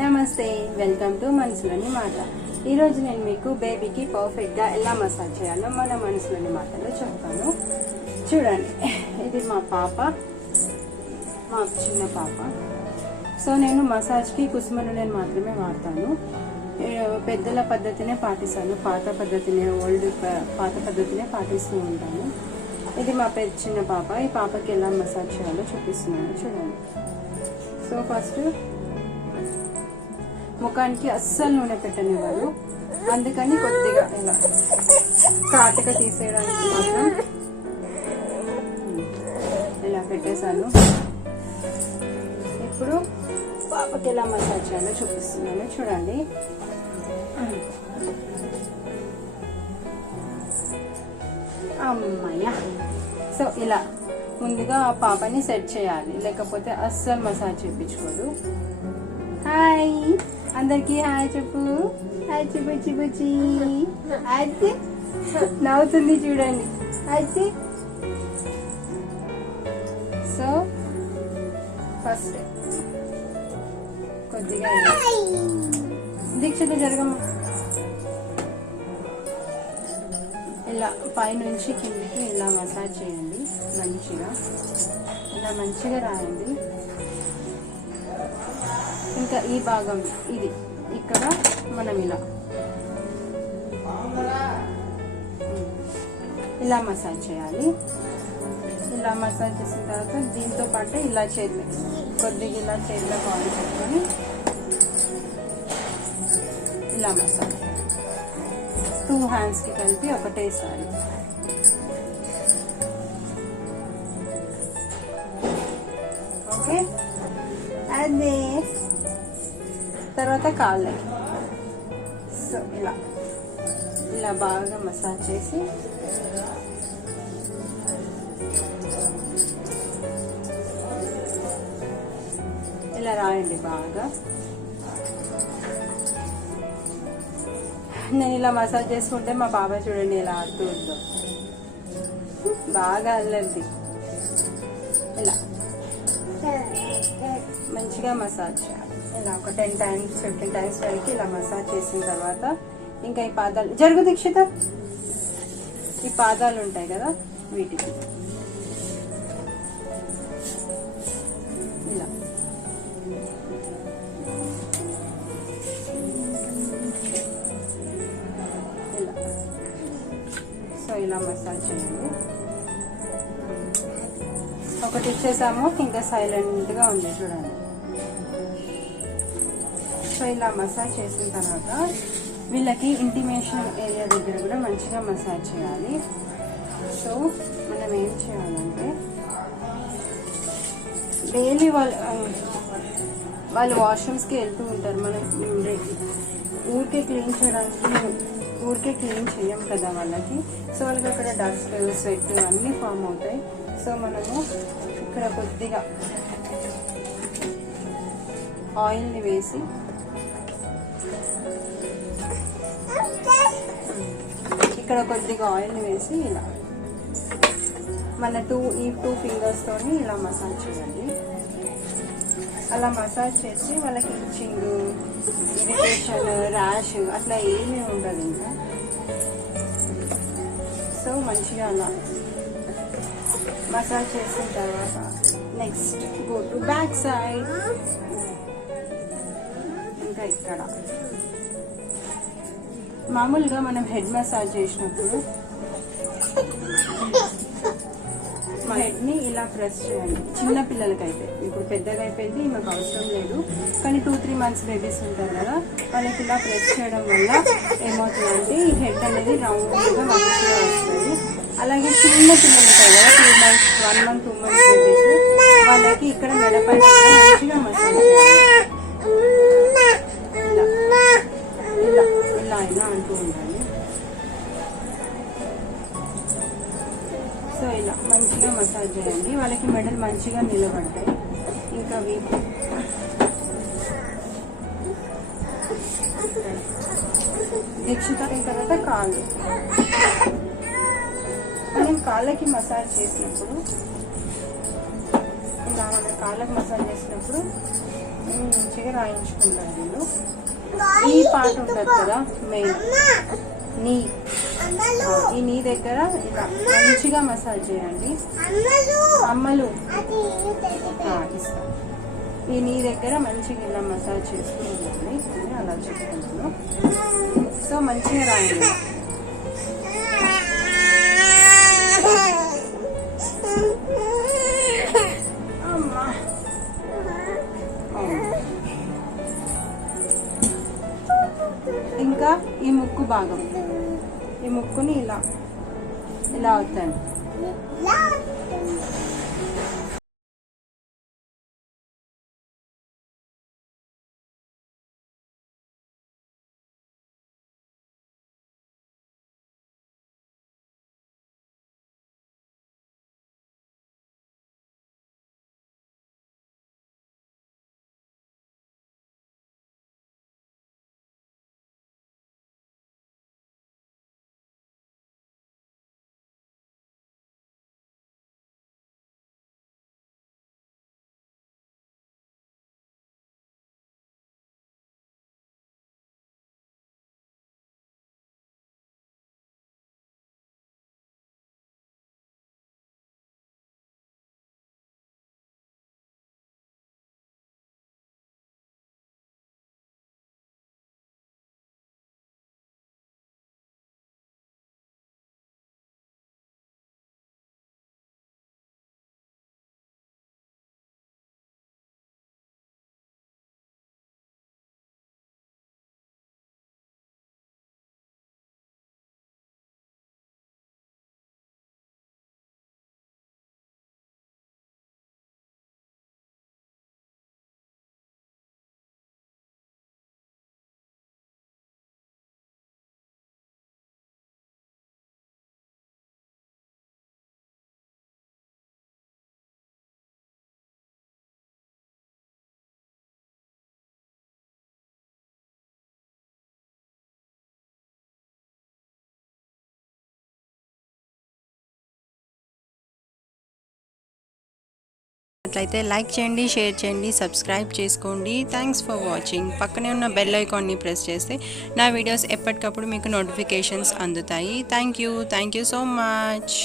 నమస్తే, welcome to మనసులోని మాట. ఈరోజు నేను మీకు బేబీకి పర్ఫెక్ట్గా ఎలా మసాజ్ చేయాలో మన మనసులోని మాటలో చెప్తాను. చూడండి, ఇది మా పాప, మా చిన్న పాప. సో నేను మసాజ్కి కుసుమ నూనెను మాత్రమే వాడతాను. పెద్దల పద్ధతినే పాటిస్తాను, పాత పద్ధతినే పాటిస్తూ ఉంటాను. ఇది మా చిన్న పాప. ఈ పాపకి ఎలా మసాజ్ చేయాలో చూపిస్తున్నాను, చూడండి. సో ఫస్ట్ ముఖానికి అస్సలు నూనె పెట్టనివ్వరు, అందుకని కొద్దిగా ఇలా కాటుక తీసేయడానికి మాత్రం ఇలా పెట్టేశాను. ఇప్పుడు పాపకి ఎలా మసాజ్ చేయాలో చూపిస్తున్నాను, చూడండి. అమ్మయ్య. సో ఇలా ముందుగా ఆ పాపని సెట్ చేయాలి, లేకపోతే అస్సలు మసాజ్ చేయించుకోదు. హాయ్ అందరికి, హాయ్ చెప్పు. హాయ్ బుజ్జి బుజ్జి. అయితే నవ్వుతుంది చూడండి. అయితే సో ఫస్ట్ కొద్దిగా దీక్షతో జరగమ్మా. ఇలా పైనుంచి కిందికి ఇలా మసాజ్ చేయండి. ఇలా మంచిగా రాయండి. ఇంకా ఈ భాగం ఇది ఇక్కడ మనం ఇలా మసాజ్ చేయాలి. ఇలా మసాజ్ చేసిన తర్వాత దీంతో పాటు ఇలా కొద్దిగా ఇలా చేతిలో కాలు పెట్టుకొని ఇలా మసాజ్ 2 hands కి కలిపి ఒకటేసారి. ఓకే, అదే తర్వాత కాళ్ళకి. సో ఇలా బాగా మసాజ్ చేసి ఇలా రాయండి బాగా. నేను ఇలా మసాజ్ చేసుకుంటే మా బాబాయ్ చూడండి ఇలా ఆడుతూ ఉందో, బాగా అల్లరిది. ఇలా మంచిగా మసాజ్ చేయాలి. ఇలా ఒక 10 times 15 times వరకు ఇలా మసాజ్ చేసిన తర్వాత ఇంకా ఈ పాదాలు జరుగు దీక్షిత, ఈ పాదాలు ఉంటాయి కదా వీటికి ఇలా సో ఇలా మసాజ్ చేయండి. ఒకటి ఇచ్చేసాము, ఇంకా సైలెంట్ గా ఉంది చూడండి. సో ఇలా మసాజ్ చేసిన తర్వాత వీళ్ళకి ఇంటిమేషన్ ఏరియా దగ్గర కూడా మంచిగా మసాజ్ చేయాలి. సో మనం ఏం చేయాలంటే డైలీ వాళ్ళు వాష్రూమ్స్కి వెళ్తూ ఉంటారు. మనం ఊరికే క్లీన్ చేయం కదా వాళ్ళకి. సో వాళ్ళకి అక్కడ డస్ట్, స్వెట్ అన్నీ ఫామ్ అవుతాయి. సో మనము ఇక్కడ కొద్దిగా ఆయిల్ని వేసి ఇలా మన 2 fingers తోని ఇలా మసాజ్ చేయండి. అలా మసాజ్ చేసి వాళ్ళకి ఇచ్చింగ్, ఇరిటేషన్, ర్యాష్ అట్లా ఏమీ ఉండదు ఇంకా. సో మంచిగా అలా మసాజ్ చేసిన తర్వాత next go to back side. ఇంకా ఇక్కడ మామూలుగా మనం హెడ్ మసాజ్ చేసినప్పుడు మా హెడ్ ని ఇలా ప్రెస్ చేయండి. చిన్న పిల్లలకైతే, ఇప్పుడు పెద్దగా అయిపోయింది మాకు అవసరం లేదు, కానీ 2-3 months బేబీస్ ఉంటారు కదా, వాళ్ళకి ఇలా ప్రెస్ చేయడం వల్ల ఏమవుతుందంటే ఈ హెడ్ అనేది రౌండ్గా మంచిగా వస్తుంది. అలాగే చిన్న పిల్లలు ఉంటాయి కదా, 2 months, 1 month, 2 months బేబీస్, వాళ్ళకి ఇక్కడ మెడపై మంచిగా మసాజ్ చేయాలి. ఇలా అంటూ ఉండాలి. సో ఇలా మంచిగా మసాజ్ చేయండి. వాళ్ళకి మెడలు మంచిగా నిలబడతాయి. ఇంకా వీపు దీక్షిత అయిన తర్వాత కాళ్ళు. మనం కాళ్ళకి మసాజ్ చేసినప్పుడు ఇలా మన కాళ్ళకి మసాజ్ చేసినప్పుడు మంచిగా రాయించుకుంటారు వీళ్ళు. ఈ పార్ట్ ఉంటుంది కదా మెయిన్ నీ, ఈ నీ దగ్గర ఇలా మంచిగా మసాజ్ చేయండి. అమ్మలు ఇస్తా. ఈ నీ దగ్గర మంచిగా ఇలా మసాజ్ చేస్తూ ఉండాలి అని అలా చెప్తున్నాను. సో మంచిగా రాయండి. ఇంకా ఈ ముక్కు భాగం, ఈ ముక్కుని ఇలా ఇలా అవుతాను. అట్లయితే లైక్ చేయండి, షేర్ చేయండి, సబ్స్క్రైబ్ చేసుకోండి. Thanks for watching. పక్కనే ఉన్న బెల్ ఐకాన్ని ప్రెస్ చేస్తే నా వీడియోస్ ఎప్పటికప్పుడు మీకు నోటిఫికేషన్స్ అందుతాయి. Thank you so much.